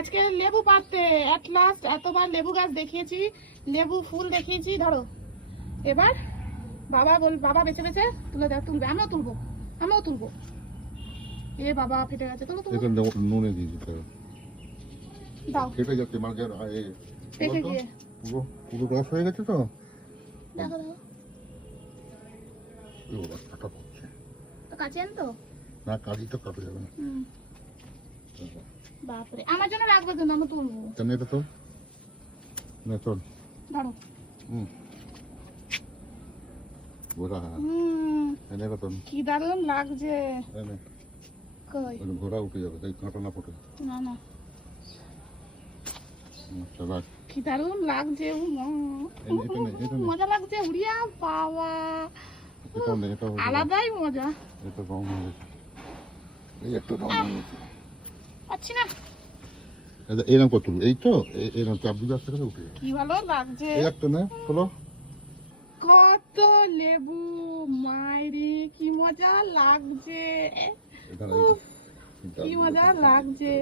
আজকে লেবু পাড়তে এট লাস্ট এতবার লেবু গাছ দেখিয়েছি, লেবু ফুল দেখিয়েছি। ধরো এবার বাবা বেছে বেছে তুলবে, আমিও তুলবো। এ বাবা ফেটে গেছে, তুলো নুনে দিয়েছি দাও। ফেটে যাচ্ছে মানে পেকে গিয়ে পুরো পুরো রস হয়ে গেছে তো। দেখো কাটা পড়ছে তো কাছে আনতো না, কালি তো কাটা যাবে না। বাপরে, আমার জন্য রাখবে তো, আমি তুলবো। কেন এটা তো না, চল ধরো। ঘোরা এনে তো কি দারুণ লাগছে। এনে কই ঘোরা উঠে যাবে, তাই কাঁটা না পড়ে। না না, চল কি দারুণ লাগছে, মজা লাগছে। উড়িয়া বাবা, আলাদাই মজা। এটা রং হয়ে গেছে, এই একটু রং হয়ে গেছে। পাচ্ছি না, এরকম কত এই তো এরকম চাপ দিতে আসতে গেলে উঠে যাবে। কি ভালো লাগছে। এই একটা না চলো, কত লেবু, মাইরি কি মজা লাগছে, এটা কি মজা লাগছে।